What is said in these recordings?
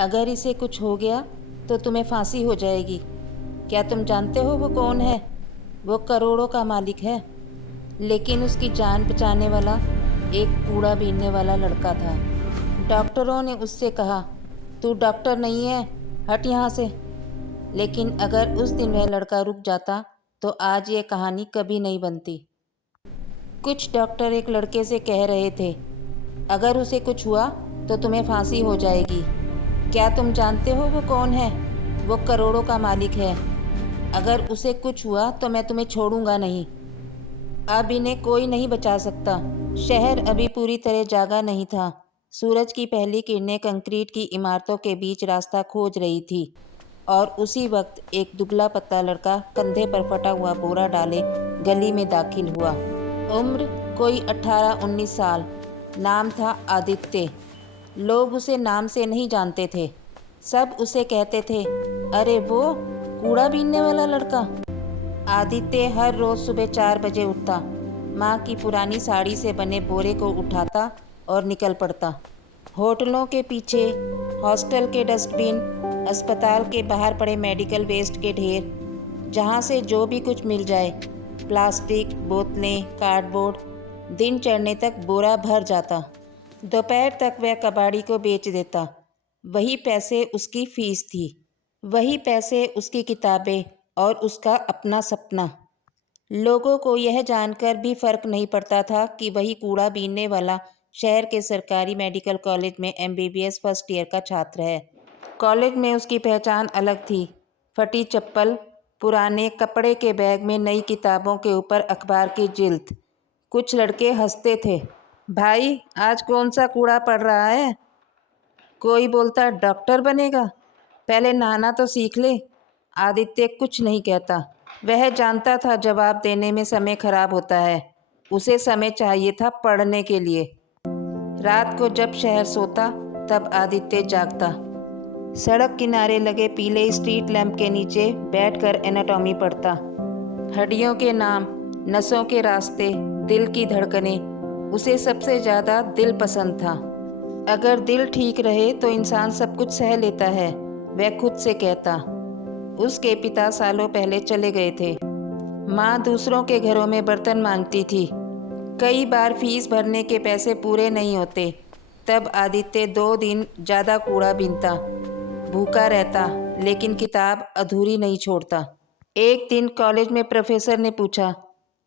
अगर इसे कुछ हो गया तो तुम्हें फांसी हो जाएगी। क्या तुम जानते हो वो कौन है? वो करोड़ों का मालिक है, लेकिन उसकी जान बचाने वाला एक कूड़ा बीनने वाला लड़का था। डॉक्टरों ने उससे कहा, तू डॉक्टर नहीं है, हट यहाँ से। लेकिन अगर उस दिन वह लड़का रुक जाता तो आज ये कहानी कभी नहीं बनती। कुछ डॉक्टर एक लड़के से कह रहे थे, अगर उसे कुछ हुआ तो तुम्हें फांसी हो जाएगी। क्या तुम जानते हो वो कौन है? वो करोड़ों का मालिक है। अगर उसे कुछ हुआ तो मैं तुम्हें छोड़ूंगा नहीं। अब इन्हें कोई नहीं बचा सकता। शहर अभी पूरी तरह जागा नहीं था। सूरज की पहली किरणें कंक्रीट की इमारतों के बीच रास्ता खोज रही थी और उसी वक्त एक दुबला पतला लड़का कंधे पर फटा हुआ बोरा डाले गली में दाखिल हुआ। उम्र कोई 18-19 साल। नाम था आदित्य। लोग उसे नाम से नहीं जानते थे। सब उसे कहते थे, अरे वो कूड़ा बीनने वाला लड़का। आदित्य हर रोज सुबह 4 बजे उठता, माँ की पुरानी साड़ी से बने बोरे को उठाता और निकल पड़ता। होटलों के पीछे, हॉस्टल के डस्टबिन, अस्पताल के बाहर पड़े मेडिकल वेस्ट के ढेर, जहाँ से जो भी कुछ मिल जाए, प्लास्टिक, बोतलें, कार्डबोर्ड, दिन चढ़ने तक बोरा भर जाता। दोपहर तक वह कबाड़ी को बेच देता। वही पैसे उसकी फीस थी, वही पैसे उसकी किताबें और उसका अपना सपना। लोगों को यह जानकर भी फर्क नहीं पड़ता था कि वही कूड़ा बीनने वाला शहर के सरकारी मेडिकल कॉलेज में MBBS फर्स्ट ईयर का छात्र है। कॉलेज में उसकी पहचान अलग थी। फटी चप्पल, पुराने कपड़े के बैग में नई किताबों के ऊपर अखबार की जिल्द। कुछ लड़के हंसते थे, भाई आज कौन सा कूड़ा पड़ रहा है? कोई बोलता डॉक्टर बनेगा, पहले नहाना तो सीख ले। आदित्य कुछ नहीं कहता। वह जानता था जवाब देने में समय खराब होता है। उसे समय चाहिए था पढ़ने के लिए। रात को जब शहर सोता तब आदित्य जागता। सड़क किनारे लगे पीले स्ट्रीट लैंप के नीचे बैठकर एनाटॉमी पढ़ता। हड्डियों के नाम, नसों के रास्ते, दिल की धड़कनें। उसे सबसे ज़्यादा दिल पसंद था। अगर दिल ठीक रहे तो इंसान सब कुछ सह लेता है, वह खुद से कहता। उसके पिता सालों पहले चले गए थे। माँ दूसरों के घरों में बर्तन मांगती थी। कई बार फीस भरने के पैसे पूरे नहीं होते, तब आदित्य 2 दिन ज़्यादा कूड़ा बीनता। भूखा रहता, लेकिन किताब अधूरी नहीं छोड़ता। एक दिन कॉलेज में प्रोफेसर ने पूछा,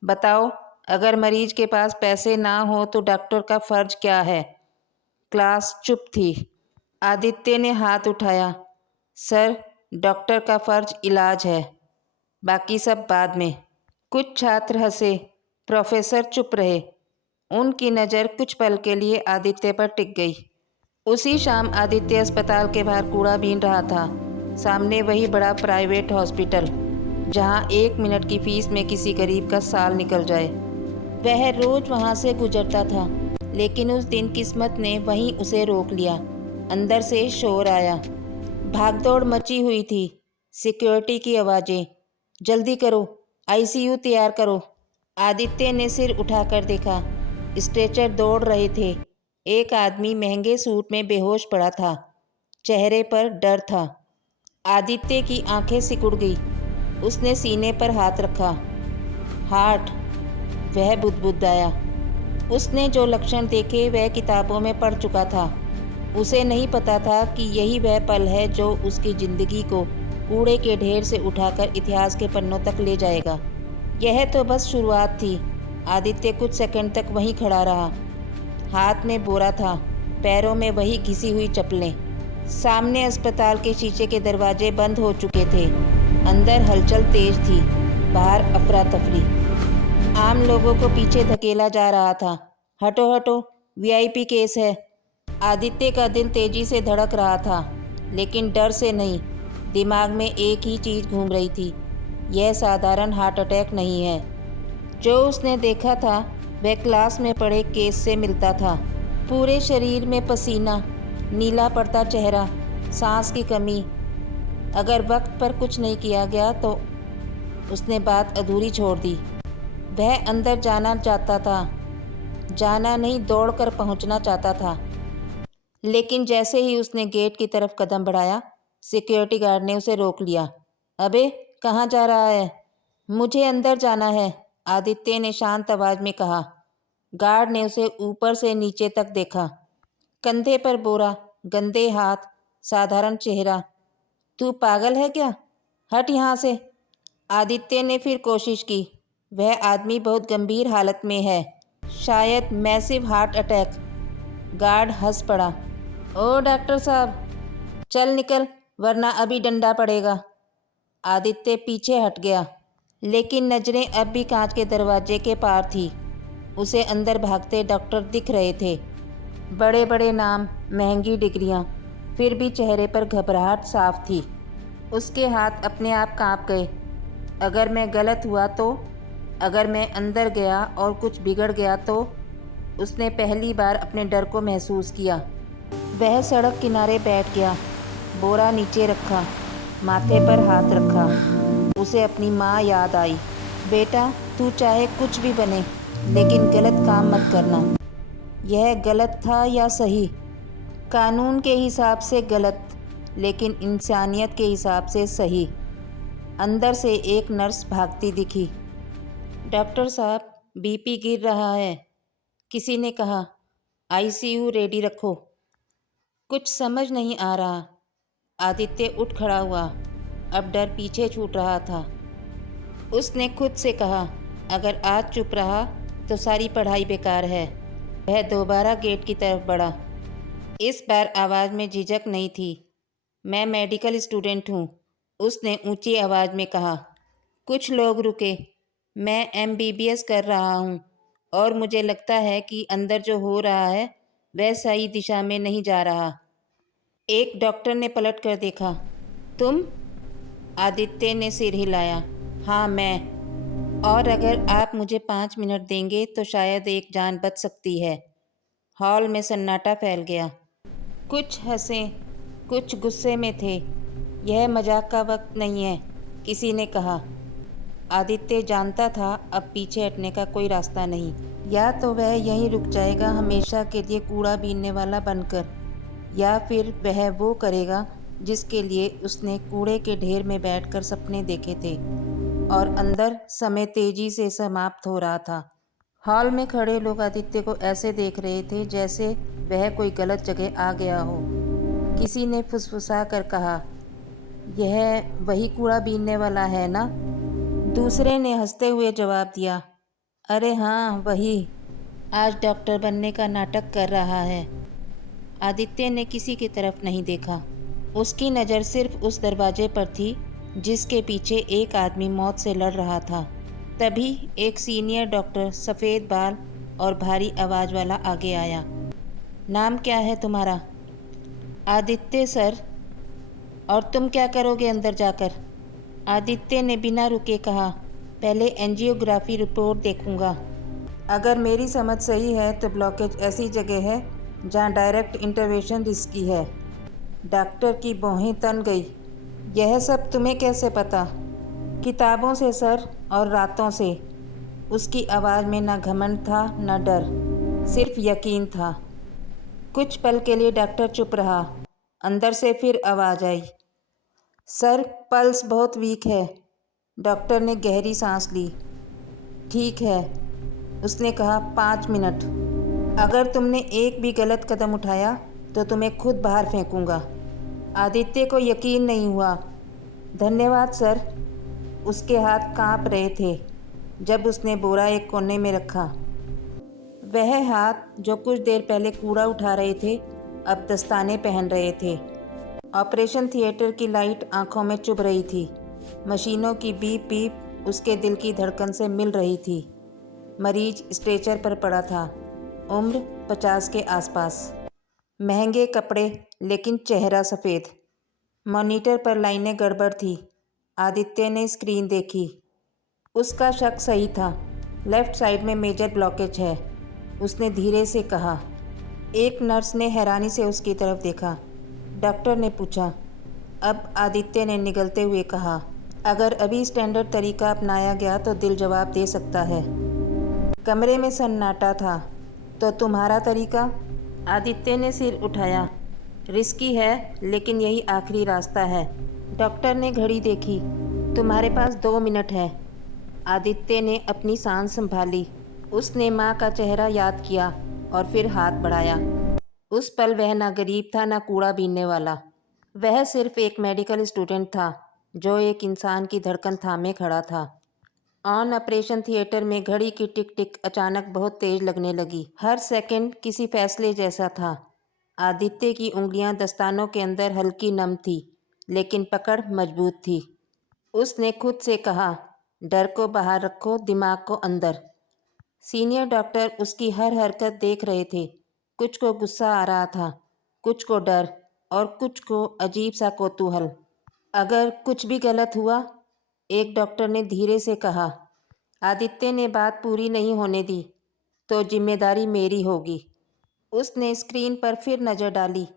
बताओ अगर मरीज के पास पैसे ना हो तो डॉक्टर का फ़र्ज क्या है? क्लास चुप थी। आदित्य ने हाथ उठाया, सर डॉक्टर का फ़र्ज इलाज है, बाकी सब बाद में। कुछ छात्र हंसे, प्रोफेसर चुप रहे। उनकी नज़र कुछ पल के लिए आदित्य पर टिक गई। उसी शाम आदित्य अस्पताल के बाहर कूड़ा बीन रहा था। सामने वही बड़ा प्राइवेट हॉस्पिटल, जहां 1 मिनट की फीस में किसी गरीब का साल निकल जाए। वह रोज वहां से गुजरता था, लेकिन उस दिन किस्मत ने वहीं उसे रोक लिया। अंदर से शोर आया, भागदौड़ मची हुई थी। सिक्योरिटी की आवाज़ें, जल्दी करो, ICU तैयार करो। आदित्य ने सिर उठाकर देखा, स्ट्रेचर दौड़ रहे थे। एक आदमी महंगे सूट में बेहोश पड़ा था, चेहरे पर डर था। आदित्य की आंखें सिकुड़ गई। उसने सीने पर हाथ रखा। हार्ट, वह बुदबुदाया। उसने जो लक्षण देखे वह किताबों में पढ़ चुका था। उसे नहीं पता था कि यही वह पल है जो उसकी ज़िंदगी को कूड़े के ढेर से उठाकर इतिहास के पन्नों तक ले जाएगा। यह तो बस शुरुआत थी। आदित्य कुछ सेकंड तक वहीं खड़ा रहा। हाथ में बोरा था, पैरों में वही घिसी हुई चप्पलें। सामने अस्पताल के शीशे के दरवाजे बंद हो चुके थे। अंदर हलचल तेज थी, बाहर अफरा तफरी। आम लोगों को पीछे धकेला जा रहा था। हटो हटो, VIP केस है। आदित्य का दिल तेजी से धड़क रहा था, लेकिन डर से नहीं। दिमाग में एक ही चीज़ घूम रही थी, यह साधारण हार्ट अटैक नहीं है। जो उसने देखा था वह क्लास में पढ़े केस से मिलता था। पूरे शरीर में पसीना, नीला पड़ता चेहरा, सांस की कमी। अगर वक्त पर कुछ नहीं किया गया तो उसने बात अधूरी छोड़ दी। वह अंदर जाना चाहता था, जाना नहीं दौड़कर पहुंचना चाहता था। लेकिन जैसे ही उसने गेट की तरफ कदम बढ़ाया, सिक्योरिटी गार्ड ने उसे रोक लिया। अबे, कहाँ जा रहा है? मुझे अंदर जाना है, आदित्य ने शांत आवाज में कहा। गार्ड ने उसे ऊपर से नीचे तक देखा। कंधे पर बोरा, गंदे हाथ, साधारण चेहरा। तू पागल है क्या? हट यहाँ से। आदित्य ने फिर कोशिश की। वह आदमी बहुत गंभीर हालत में है, शायद मैसिव हार्ट अटैक। गार्ड हंस पड़ा। ओ डॉक्टर साहब, चल निकल, वरना अभी डंडा पड़ेगा। आदित्य पीछे हट गया, लेकिन नजरें अब भी कांच के दरवाजे के पार थी। उसे अंदर भागते डॉक्टर दिख रहे थे, बड़े बड़े नाम, महंगी डिग्रियां, फिर भी चेहरे पर घबराहट साफ थी। उसके हाथ अपने आप कांप गए। अगर मैं गलत हुआ तो, अगर मैं अंदर गया और कुछ बिगड़ गया तो। उसने पहली बार अपने डर को महसूस किया। वह सड़क किनारे बैठ गया, बोरा नीचे रखा, माथे पर हाथ रखा। उसे अपनी माँ याद आई। बेटा, तू चाहे कुछ भी बने, लेकिन गलत काम मत करना। यह गलत था या सही? कानून के हिसाब से गलत, लेकिन इंसानियत के हिसाब से सही। अंदर से एक नर्स भागती दिखी। डॉक्टर साहब, बीपी गिर रहा है, किसी ने कहा। आईसीयू रेडी रखो। कुछ समझ नहीं आ रहा। आदित्य उठ खड़ा हुआ। अब डर पीछे छूट रहा था। उसने खुद से कहा, अगर आज चुप रहा तो सारी पढ़ाई बेकार है। वह दोबारा गेट की तरफ बढ़ा। इस बार आवाज़ में झिझक नहीं थी। मैं मेडिकल स्टूडेंट हूँ, उसने ऊंची आवाज़ में कहा। कुछ लोग रुके। मैं एमबीबीएस कर रहा हूँ और मुझे लगता है कि अंदर जो हो रहा है वह सही दिशा में नहीं जा रहा। एक डॉक्टर ने पलट कर देखा। तुम? आदित्य ने सिर हिलाया। हाँ, मैं। और अगर आप मुझे 5 मिनट देंगे तो शायद एक जान बच सकती है। हॉल में सन्नाटा फैल गया। कुछ हंसे, कुछ गुस्से में थे। यह मजाक का वक्त नहीं है, किसी ने कहा। आदित्य जानता था अब पीछे हटने का कोई रास्ता नहीं। या तो वह यहीं रुक जाएगा हमेशा के लिए कूड़ा बीनने वाला बनकर, या फिर वह वो करेगा जिसके लिए उसने कूड़े के ढेर में बैठकर सपने देखे थे। और अंदर समय तेजी से समाप्त हो रहा था। हॉल में खड़े लोग आदित्य को ऐसे देख रहे थे जैसे वह कोई गलत जगह आ गया हो। किसी ने फुसफुसा कर कहा, यह वही कूड़ा बीनने वाला है ना? दूसरे ने हंसते हुए जवाब दिया, अरे हाँ, वही। आज डॉक्टर बनने का नाटक कर रहा है। आदित्य ने किसी की तरफ नहीं देखा। उसकी नज़र सिर्फ उस दरवाजे पर थी जिसके पीछे एक आदमी मौत से लड़ रहा था। तभी एक सीनियर डॉक्टर, सफ़ेद बाल और भारी आवाज़ वाला आगे आया। नाम क्या है तुम्हारा? आदित्य सर। और तुम क्या करोगे अंदर जाकर? आदित्य ने बिना रुके कहा, पहले एंजियोग्राफी रिपोर्ट देखूंगा। अगर मेरी समझ सही है तो ब्लॉकेज ऐसी जगह है जहां डायरेक्ट इंटरवेंशन रिस्की है। डॉक्टर की भौहें तन गई। यह सब तुम्हें कैसे पता? किताबों से सर, और रातों से। उसकी आवाज़ में न घमंड था न डर, सिर्फ यकीन था। कुछ पल के लिए डॉक्टर चुप रहा। अंदर से फिर आवाज़ आई, सर, पल्स बहुत वीक है। डॉक्टर ने गहरी सांस ली। ठीक है, उसने कहा, 5 मिनट। अगर तुमने एक भी गलत कदम उठाया तो तुम्हें खुद बाहर फेंकूंगा। आदित्य को यकीन नहीं हुआ। धन्यवाद सर। उसके हाथ कांप रहे थे जब उसने बोरा एक कोने में रखा। वह हाथ जो कुछ देर पहले कूड़ा उठा रहे थे अब दस्ताने पहन रहे थे। ऑपरेशन थिएटर की लाइट आंखों में चुभ रही थी। मशीनों की बीप बीप उसके दिल की धड़कन से मिल रही थी। मरीज स्ट्रेचर पर पड़ा था, उम्र 50 के आसपास। महंगे कपड़े, लेकिन चेहरा सफ़ेद। मॉनिटर पर लाइनें गड़बड़ थी। आदित्य ने स्क्रीन देखी। उसका शक सही था। लेफ्ट साइड में मेजर ब्लॉकेज है, उसने धीरे से कहा। एक नर्स ने हैरानी से उसकी तरफ देखा। डॉक्टर ने पूछा। अब आदित्य ने निगलते हुए कहा, अगर अभी स्टैंडर्ड तरीका अपनाया गया तो दिल जवाब दे सकता है। कमरे में सन्नाटा था। तो तुम्हारा तरीका? आदित्य ने सिर उठाया। रिस्की है, लेकिन यही आखिरी रास्ता है। डॉक्टर ने घड़ी देखी। तुम्हारे पास 2 मिनट है। आदित्य ने अपनी सांस संभाली। उसने माँ का चेहरा याद किया और फिर हाथ बढ़ाया। उस पल वह ना गरीब था, ना कूड़ा बीनने वाला। वह सिर्फ एक मेडिकल स्टूडेंट था जो एक इंसान की धड़कन थामे खड़ा था। ऑन ऑपरेशन थिएटर में घड़ी की टिक टिक अचानक बहुत तेज लगने लगी। हर सेकंड किसी फैसले जैसा था। आदित्य की उंगलियां दस्तानों के अंदर हल्की नम थी, लेकिन पकड़ मजबूत थी। उसने खुद से कहा, डर को बाहर रखो, दिमाग को अंदर। सीनियर डॉक्टर उसकी हर हरकत देख रहे थे। कुछ को गुस्सा आ रहा था, कुछ को डर और कुछ को अजीब सा कौतूहल। अगर कुछ भी गलत हुआ, एक डॉक्टर ने धीरे से कहा। आदित्य ने बात पूरी नहीं होने दी। तो जिम्मेदारी मेरी होगी। उसने स्क्रीन पर फिर नज़र डाली।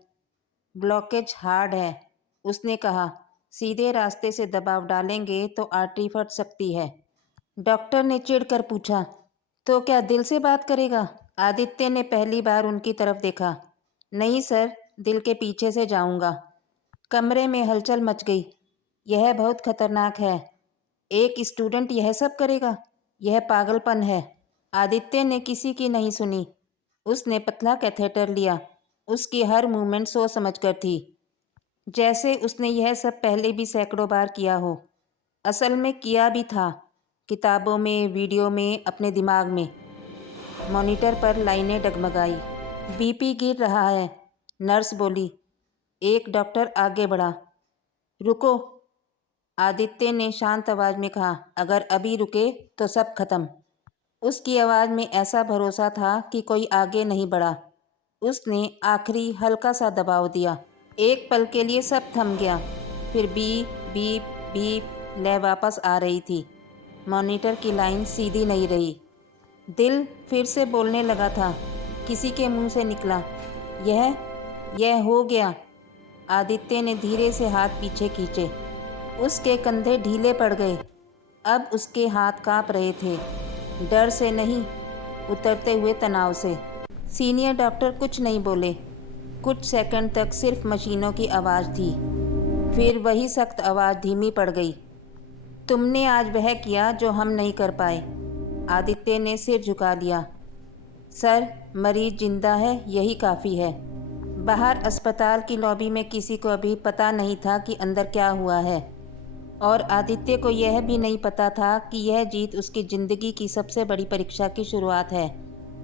ब्लॉकेज हार्ड है, उसने कहा। सीधे रास्ते से दबाव डालेंगे तो आर्टरी फट सकती है। डॉक्टर ने चिढ़कर पूछा, तो क्या दिल से बात करेगा? आदित्य ने पहली बार उनकी तरफ देखा। नहीं सर, दिल के पीछे से जाऊंगा। कमरे में हलचल मच गई। यह बहुत खतरनाक है। एक स्टूडेंट यह सब करेगा? यह पागलपन है। आदित्य ने किसी की नहीं सुनी। उसने पतला कैथेटर लिया। उसकी हर मूवमेंट सोच समझकर थी, जैसे उसने यह सब पहले भी सैकड़ों बार किया हो। असल में किया भी था, किताबों में, वीडियो में, अपने दिमाग में। मॉनिटर पर लाइनें डगमगाई। बीपी गिर रहा है, नर्स बोली। एक डॉक्टर आगे बढ़ा। रुको, आदित्य ने शांत आवाज में कहा। अगर अभी रुके तो सब खत्म। उसकी आवाज़ में ऐसा भरोसा था कि कोई आगे नहीं बढ़ा। उसने आखिरी हल्का सा दबाव दिया। एक पल के लिए सब थम गया। फिर बीप बीप बीप लय वापस आ रही थी। मॉनिटर की लाइन सीधी नहीं रही। दिल फिर से बोलने लगा था। किसी के मुंह से निकला, यह हो गया। आदित्य ने धीरे से हाथ पीछे खींचे। उसके कंधे ढीले पड़ गए। अब उसके हाथ कांप रहे थे, डर से नहीं, उतरते हुए तनाव से। सीनियर डॉक्टर कुछ नहीं बोले। कुछ सेकंड तक सिर्फ मशीनों की आवाज़ थी। फिर वही सख्त आवाज़ धीमी पड़ गई। तुमने आज वह किया जो हम नहीं कर पाए। आदित्य ने सिर झुका लिया। सर, मरीज जिंदा है, यही काफ़ी है। बाहर अस्पताल की लॉबी में किसी को अभी पता नहीं था कि अंदर क्या हुआ है, और आदित्य को यह भी नहीं पता था कि यह जीत उसकी ज़िंदगी की सबसे बड़ी परीक्षा की शुरुआत है,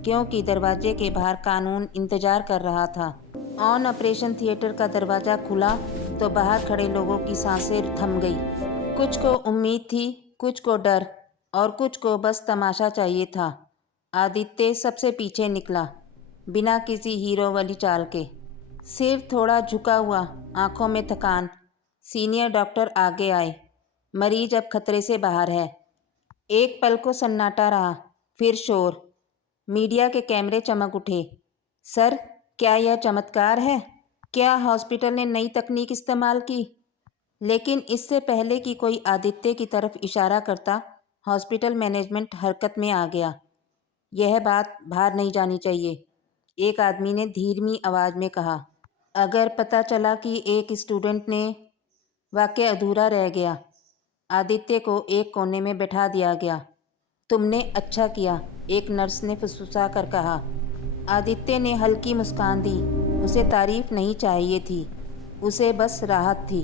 क्योंकि दरवाजे के बाहर कानून इंतज़ार कर रहा था। ऑन ऑपरेशन थिएटर का दरवाज़ा खुला तो बाहर खड़े लोगों की सांसें थम गई। कुछ को उम्मीद थी, कुछ को डर, और कुछ को बस तमाशा चाहिए था। आदित्य सबसे पीछे निकला, बिना किसी हीरो वाली चाल के। सिर थोड़ा झुका हुआ, आंखों में थकान। सीनियर डॉक्टर आगे आए। मरीज अब खतरे से बाहर है। एक पल को सन्नाटा रहा, फिर शोर। मीडिया के कैमरे चमक उठे। सर, क्या यह चमत्कार है? क्या हॉस्पिटल ने नई तकनीक इस्तेमाल की? लेकिन इससे पहले कि कोई आदित्य की तरफ इशारा करता, हॉस्पिटल मैनेजमेंट हरकत में आ गया। यह बात बाहर नहीं जानी चाहिए, एक आदमी ने धीमी आवाज़ में कहा। अगर पता चला कि एक स्टूडेंट ने, वाक्य अधूरा रह गया। आदित्य को एक कोने में बैठा दिया गया। तुमने अच्छा किया, एक नर्स ने फुसफुसा कर कहा। आदित्य ने हल्की मुस्कान दी। उसे तारीफ नहीं चाहिए थी, उसे बस राहत थी।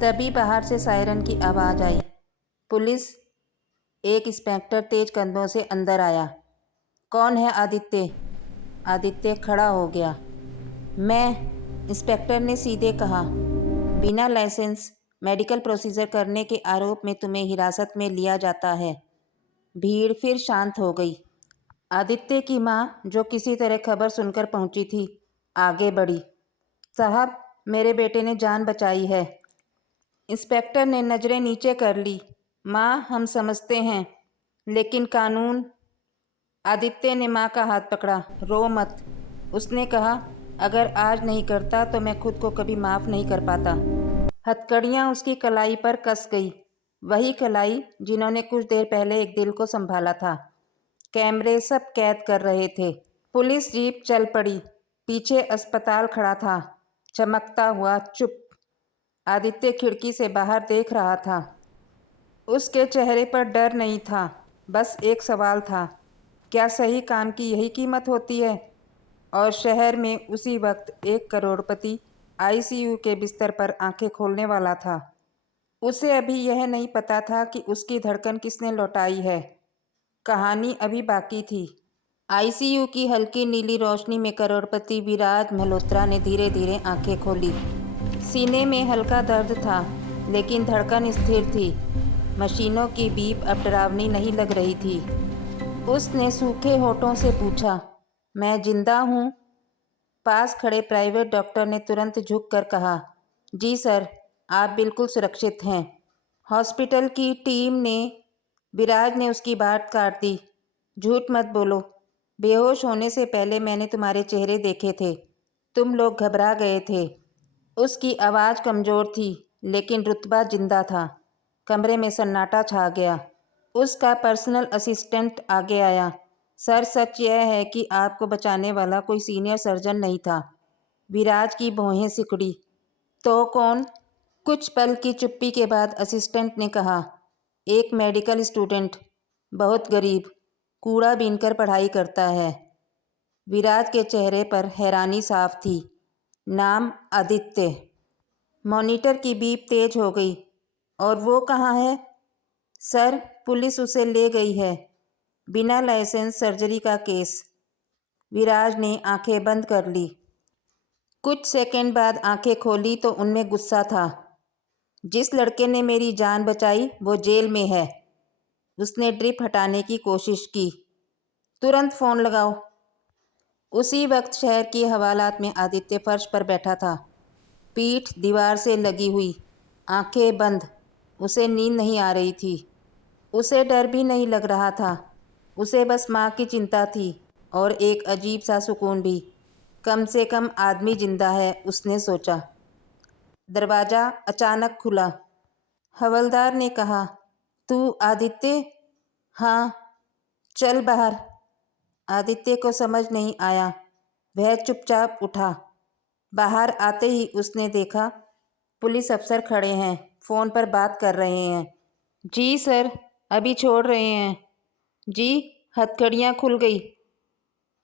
तभी बाहर से सायरन की आवाज़ आई। पुलिस। एक इंस्पेक्टर तेज कदमों से अंदर आया। कौन है आदित्य? आदित्य खड़ा हो गया। मैं, इंस्पेक्टर ने सीधे कहा। बिना लाइसेंस मेडिकल प्रोसीजर करने के आरोप में तुम्हें हिरासत में लिया जाता है। भीड़ फिर शांत हो गई। आदित्य की माँ, जो किसी तरह खबर सुनकर पहुंची थी, आगे बढ़ी। साहब, मेरे बेटे ने जान बचाई है। इंस्पेक्टर ने नज़रें नीचे कर ली। माँ, हम समझते हैं, लेकिन कानून। आदित्य ने माँ का हाथ पकड़ा। रो मत, उसने कहा। अगर आज नहीं करता तो मैं खुद को कभी माफ़ नहीं कर पाता। हथकड़ियाँ उसकी कलाई पर कस गई, वही कलाई जिन्होंने कुछ देर पहले एक दिल को संभाला था। कैमरे सब कैद कर रहे थे। पुलिस जीप चल पड़ी। पीछे अस्पताल खड़ा था, चमकता हुआ, चुप। आदित्य खिड़की से बाहर देख रहा था। उसके चेहरे पर डर नहीं था, बस एक सवाल था, क्या सही काम की यही कीमत होती है? और शहर में उसी वक्त एक करोड़पति आईसीयू के बिस्तर पर आंखें खोलने वाला था। उसे अभी यह नहीं पता था कि उसकी धड़कन किसने लौटाई है। कहानी अभी बाकी थी। आईसीयू की हल्की नीली रोशनी में करोड़पति विराज मल्होत्रा ने धीरे धीरे आंखें खोली। सीने में हल्का दर्द था, लेकिन धड़कन स्थिर थी। मशीनों की बीप अब डरावनी नहीं लग रही थी। उसने सूखे होठों से पूछा, मैं जिंदा हूँ? पास खड़े प्राइवेट डॉक्टर ने तुरंत झुककर कहा, जी सर, आप बिल्कुल सुरक्षित हैं। हॉस्पिटल की टीम ने विराज ने उसकी बात काट दी। झूठ मत बोलो, बेहोश होने से पहले मैंने तुम्हारे चेहरे देखे थे। तुम लोग घबरा गए थे। उसकी आवाज़ कमज़ोर थी, लेकिन रुतबा जिंदा था। कमरे में सन्नाटा छा गया। उसका पर्सनल असिस्टेंट आगे आया। सर, सच यह है कि आपको बचाने वाला कोई सीनियर सर्जन नहीं था। विराज की भौहें सिकुड़ी। तो कौन? कुछ पल की चुप्पी के बाद असिस्टेंट ने कहा, एक मेडिकल स्टूडेंट, बहुत गरीब, कूड़ा बीनकर पढ़ाई करता है। विराज के चेहरे पर हैरानी साफ थी। नाम आदित्य। मॉनिटर की बीप तेज हो गई। और वो कहाँ है? सर, पुलिस उसे ले गई है। बिना लाइसेंस सर्जरी का केस। विराज ने आंखें बंद कर ली। कुछ सेकंड बाद आंखें खोली तो उनमें गुस्सा था। जिस लड़के ने मेरी जान बचाई वो जेल में है। उसने ड्रिप हटाने की कोशिश की। तुरंत फ़ोन लगाओ। उसी वक्त शहर की हवालात में आदित्य फर्श पर बैठा था, पीठ दीवार से लगी हुई, आंखें बंद। उसे नींद नहीं आ रही थी। उसे डर भी नहीं लग रहा था। उसे बस माँ की चिंता थी और एक अजीब सा सुकून भी। कम से कम आदमी जिंदा है, उसने सोचा। दरवाज़ा अचानक खुला। हवलदार ने कहा, तू आदित्य? हाँ। चल बाहर। आदित्य को समझ नहीं आया। वह चुपचाप उठा। बाहर आते ही उसने देखा, पुलिस अफसर खड़े हैं, फ़ोन पर बात कर रहे हैं। जी सर, अभी छोड़ रहे हैं। जी, हथकड़ियाँ खुल गई।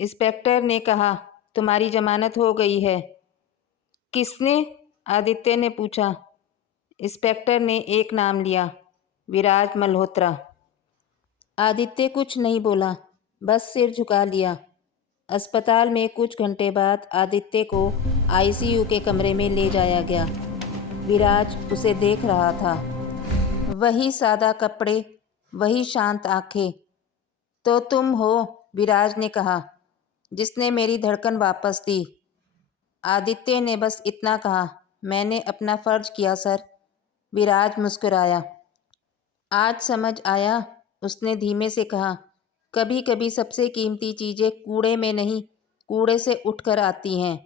इंस्पेक्टर ने कहा, तुम्हारी जमानत हो गई है। किसने? आदित्य ने पूछा। इंस्पेक्टर ने एक नाम लिया, विराज मल्होत्रा। आदित्य कुछ नहीं बोला, बस सिर झुका लिया। अस्पताल में कुछ घंटे बाद आदित्य को आईसीयू के कमरे में ले जाया गया। विराज उसे देख रहा था। वही सादा कपड़े, वही शांत आंखें। तो तुम हो, विराज ने कहा, जिसने मेरी धड़कन वापस दी। आदित्य ने बस इतना कहा, मैंने अपना फ़र्ज किया सर। विराज मुस्कुराया। आज समझ आया, उसने धीमे से कहा, कभी कभी सबसे कीमती चीज़ें कूड़े में नहीं, कूड़े से उठकर आती हैं।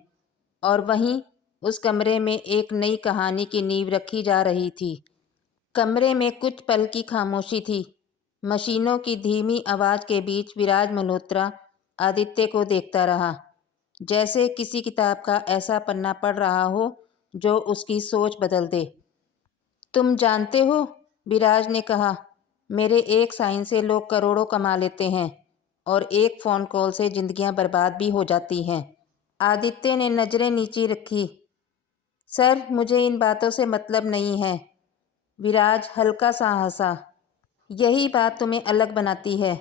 और वहीं उस कमरे में एक नई कहानी की नींव रखी जा रही थी। कमरे में कुछ पल की खामोशी थी। मशीनों की धीमी आवाज़ के बीच विराज मल्होत्रा आदित्य को देखता रहा, जैसे किसी किताब का ऐसा पन्ना पढ़ रहा हो जो उसकी सोच बदल दे। तुम जानते हो, विराज ने कहा, मेरे एक साइन से लोग करोड़ों कमा लेते हैं और एक फ़ोन कॉल से जिंदगियां बर्बाद भी हो जाती हैं। आदित्य ने नज़रें नीची रखी। सर, मुझे इन बातों से मतलब नहीं है। विराज हल्का सा हंसा। यही बात तुम्हें अलग बनाती है।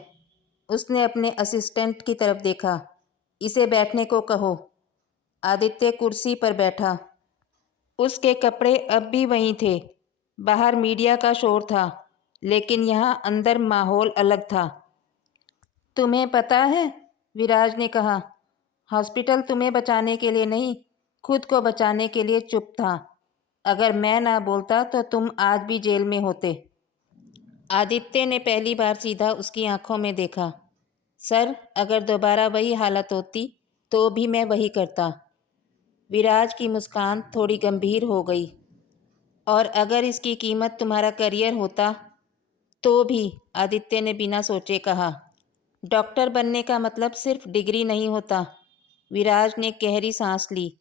उसने अपने असिस्टेंट की तरफ देखा। इसे बैठने को कहो। आदित्य कुर्सी पर बैठा। उसके कपड़े अब भी वहीं थे। बाहर मीडिया का शोर था, लेकिन यहाँ अंदर माहौल अलग था। तुम्हें पता है, विराज ने कहा, हॉस्पिटल तुम्हें बचाने के लिए नहीं, खुद को बचाने के लिए चुप था। अगर मैं ना बोलता तो तुम आज भी जेल में होते। आदित्य ने पहली बार सीधा उसकी आंखों में देखा। सर, अगर दोबारा वही हालत होती तो भी मैं वही करता। विराज की मुस्कान थोड़ी गंभीर हो गई। और अगर इसकी कीमत तुम्हारा करियर होता तो भी, आदित्य ने बिना सोचे कहा। डॉक्टर बनने का मतलब सिर्फ डिग्री नहीं होता, विराज ने गहरी सांस ली।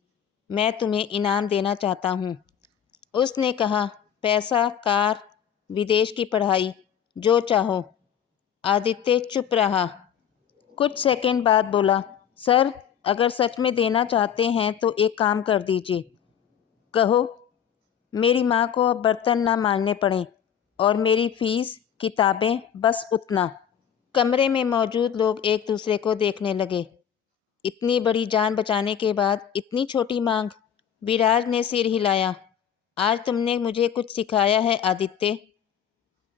मैं तुम्हें इनाम देना चाहता हूँ। उसने कहा, पैसा, कार, विदेश की पढ़ाई, जो चाहो। आदित्य चुप रहा। कुछ सेकंड बाद बोला, सर, अगर सच में देना चाहते हैं तो एक काम कर दीजिए। कहो। मेरी माँ को अब बर्तन ना मांजने पड़ें और मेरी फीस, किताबें, बस उतना। कमरे में मौजूद लोग एक दूसरे को देखने लगे। इतनी बड़ी जान बचाने के बाद इतनी छोटी मांग। विराज ने सिर हिलाया। आज तुमने मुझे कुछ सिखाया है आदित्य।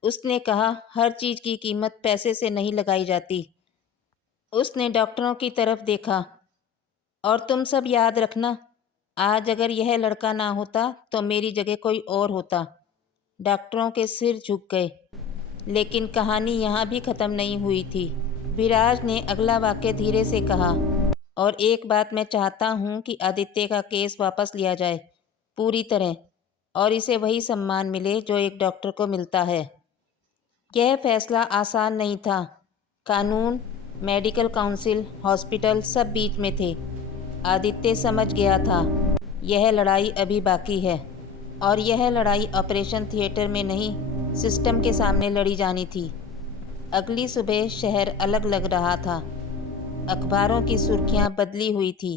उसने कहा, हर चीज़ की कीमत पैसे से नहीं लगाई जाती। उसने डॉक्टरों की तरफ देखा। और तुम सब याद रखना, आज अगर यह लड़का ना होता तो मेरी जगह कोई और होता। डॉक्टरों के सिर झुक गए। लेकिन कहानी यहाँ भी ख़त्म नहीं हुई थी। विराज ने अगला वाक्य धीरे से कहा, और एक बात मैं चाहता हूँ कि आदित्य का केस वापस लिया जाए पूरी तरह, और इसे वही सम्मान मिले जो एक डॉक्टर को मिलता है। यह फैसला आसान नहीं था। कानून, मेडिकल काउंसिल, हॉस्पिटल सब बीच में थे। आदित्य समझ गया था, यह लड़ाई अभी बाकी है, और यह लड़ाई ऑपरेशन थिएटर में नहीं, सिस्टम के सामने लड़ी जानी थी। अगली सुबह शहर अलग लग रहा था। अखबारों की सुर्खियां बदली हुई थी।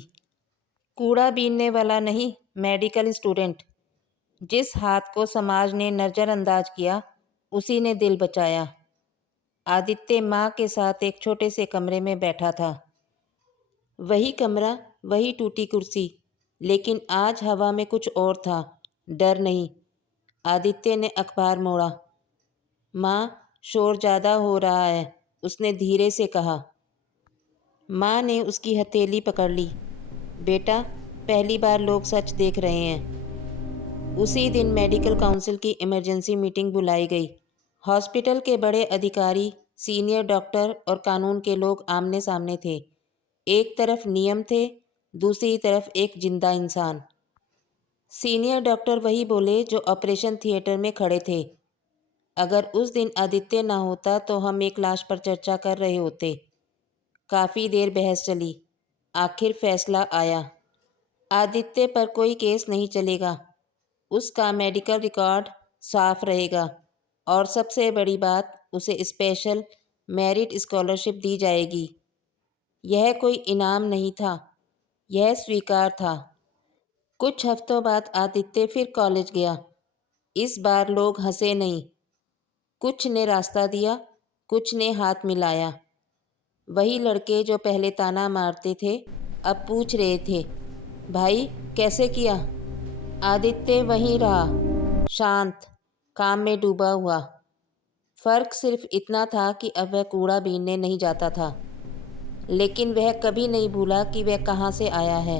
कूड़ा बीनने वाला नहीं, मेडिकल स्टूडेंट। जिस हाथ को समाज ने नज़रअंदाज किया, उसी ने दिल बचाया। आदित्य माँ के साथ एक छोटे से कमरे में बैठा था। वही कमरा, वही टूटी कुर्सी, लेकिन आज हवा में कुछ और था, डर नहीं। आदित्य ने अखबार मोड़ा। माँ, शोर ज़्यादा हो रहा है, उसने धीरे से कहा। माँ ने उसकी हथेली पकड़ ली। बेटा, पहली बार लोग सच देख रहे हैं। उसी दिन मेडिकल काउंसिल की इमरजेंसी मीटिंग बुलाई गई। हॉस्पिटल के बड़े अधिकारी, सीनियर डॉक्टर और कानून के लोग आमने सामने थे। एक तरफ नियम थे, दूसरी तरफ एक जिंदा इंसान। सीनियर डॉक्टर वही बोले जो ऑपरेशन थिएटर में खड़े थे। अगर उस दिन आदित्य ना होता तो हम एक लाश पर चर्चा कर रहे होते। काफ़ी देर बहस चली। आखिर फैसला आया। आदित्य पर कोई केस नहीं चलेगा। उसका मेडिकल रिकॉर्ड साफ रहेगा, और सबसे बड़ी बात, उसे स्पेशल मेरिट स्कॉलरशिप दी जाएगी। यह कोई इनाम नहीं था, यह स्वीकार था। कुछ हफ्तों बाद आदित्य फिर कॉलेज गया। इस बार लोग हंसे नहीं। कुछ ने रास्ता दिया, कुछ ने हाथ मिलाया। वही लड़के जो पहले ताना मारते थे, अब पूछ रहे थे, भाई कैसे किया? आदित्य वहीं रहा, शांत, काम में डूबा हुआ। फ़र्क सिर्फ इतना था कि अब वह कूड़ा बीनने नहीं जाता था, लेकिन वह कभी नहीं भूला कि वह कहाँ से आया है।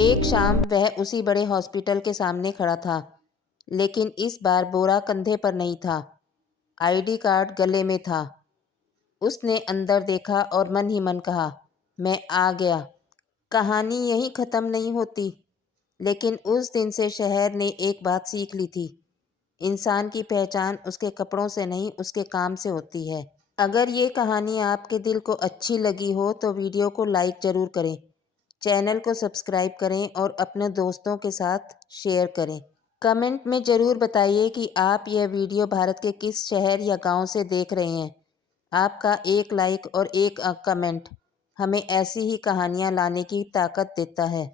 एक शाम वह उसी बड़े हॉस्पिटल के सामने खड़ा था, लेकिन इस बार बोरा कंधे पर नहीं था, आईडी कार्ड गले में था। उसने अंदर देखा और मन ही मन कहा, मैं आ गया। कहानी यहीं ख़त्म नहीं होती, लेकिन उस दिन से शहर ने एक बात सीख ली थी, इंसान की पहचान उसके कपड़ों से नहीं, उसके काम से होती है। अगर ये कहानी आपके दिल को अच्छी लगी हो तो वीडियो को लाइक ज़रूर करें, चैनल को सब्सक्राइब करें और अपने दोस्तों के साथ शेयर करें। कमेंट में ज़रूर बताइए कि आप यह वीडियो भारत के किस शहर या गांव से देख रहे हैं। आपका एक लाइक और एक कमेंट हमें ऐसी ही कहानियाँ लाने की ताकत देता है।